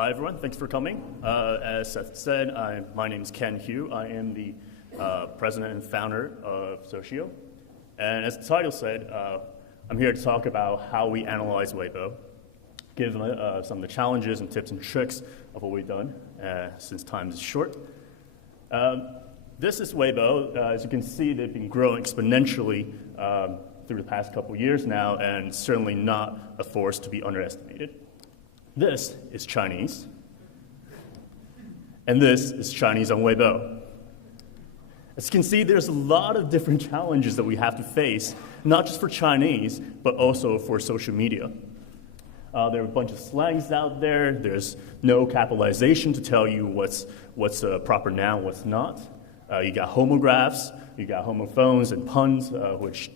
Hi everyone, thanks for coming. As Seth said, my name is Ken Hu. I am the president and founder of Soshio. And as the title said, I'm here to talk about how we analyze Weibo, give some of the challenges and tips and tricks of what we've done since time is short. This is Weibo. As you can see, they've been growing exponentially through the past couple years now, and certainly not a force to be underestimated. This is Chinese, and this is Chinese on Weibo. As you can see, there's a lot of different challenges that we have to face, not just for Chinese, but also for social media. There are a bunch of slangs out there. There's no capitalization to tell you what's a proper noun, what's not. You got homographs, you got homophones and puns, which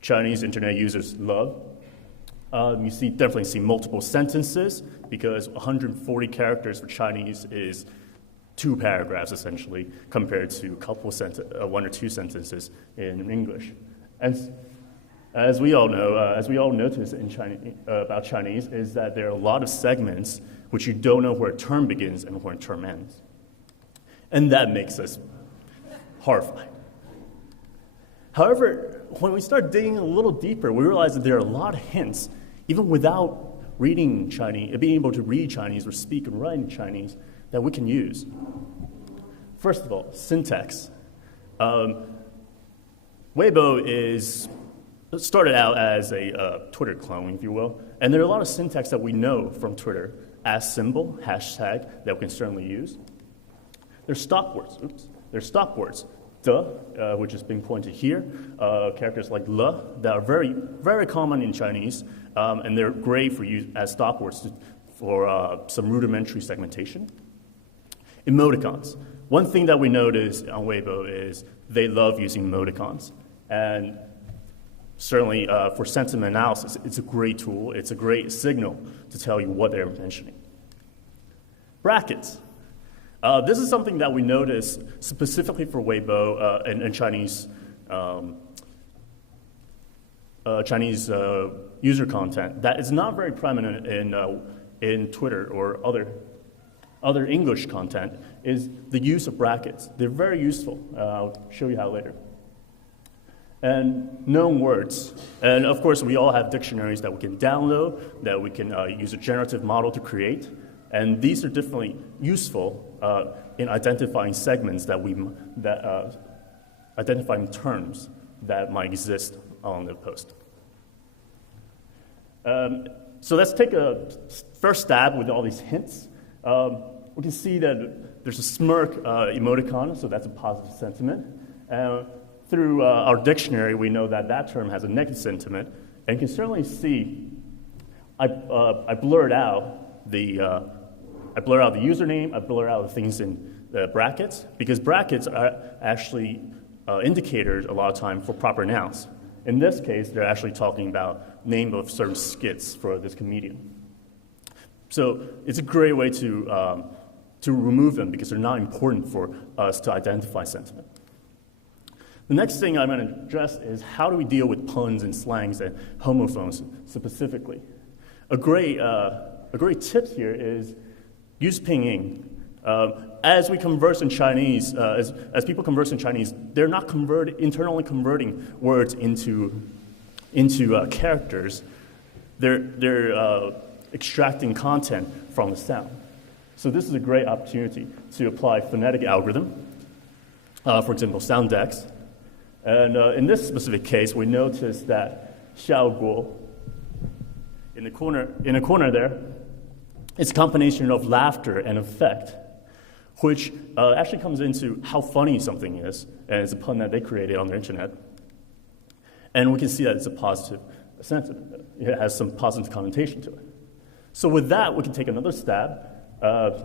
Chinese internet users love. You definitely see multiple sentences, because 140 characters for Chinese is 2 paragraphs essentially, compared to a couple 1 or 2 sentences in English. And as we all know, as we all notice in about Chinese, is that there are a lot of segments which you don't know where a term begins and where a term ends, and that makes us horrified. However, when we start digging a little deeper, we realize that there are a lot of hints, even without reading Chinese, being able to read Chinese or speak and write in Chinese, that we can use. First of all, syntax. Weibo started out as a Twitter clone, if you will, and there are a lot of syntax that we know from Twitter, as symbol, hashtag, that we can certainly use. There's stop words. There's stop words. The, which is being pointed here, characters like le, that are very, very common in Chinese, and they're great for use as stop words for some rudimentary segmentation. Emoticons. One thing that we notice on Weibo is they love using emoticons, and certainly for sentiment analysis, it's a great tool. It's a great signal to tell you what they're mentioning. Brackets. This is something that we notice specifically for Weibo and Chinese Chinese user content that is not very prominent in Twitter or other English content, is the use of brackets. They're very useful. I'll show you how later. And known words. And of course, we all have dictionaries that we can download, that we can use a generative model to create. And these are definitely useful in identifying segments identifying terms that might exist on the post. So let's take a first stab with all these hints. We can see that there's a smirk emoticon, so that's a positive sentiment. Through our dictionary, we know that that term has a negative sentiment, and you can certainly see I blurred out the username, I blur out the things in the brackets, because brackets are actually indicators a lot of time for proper nouns. In this case, they're actually talking about name of certain skits for this comedian. So it's a great way to remove them, because they're not important for us to identify sentiment. The next thing I'm going to address is how do we deal with puns and slangs and homophones specifically. A great tip here is use pinyin. As we converse in Chinese, as people converse in Chinese, they're not internally converting words into characters. They're extracting content from the sound. So this is a great opportunity to apply phonetic algorithm, for example, sound decks. And in this specific case, we notice that 效果 in the corner there, it's a combination of laughter and effect, which actually comes into how funny something is, and it's a pun that they created on the internet. And we can see that it's a positive sentiment. It has some positive connotation to it. So with that, we can take another stab.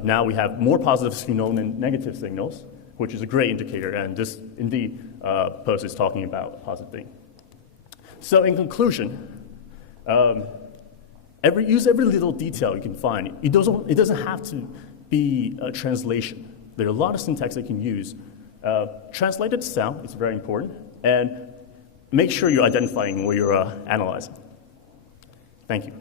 Now we have more positive signals than negative signals, which is a great indicator, and this indeed post is talking about a positive thing. So in conclusion, use every little detail you can find. It doesn't have to be a translation. There are a lot of syntax that you can use. Translated sound is very important, and make sure you're identifying what you're analyzing. Thank you.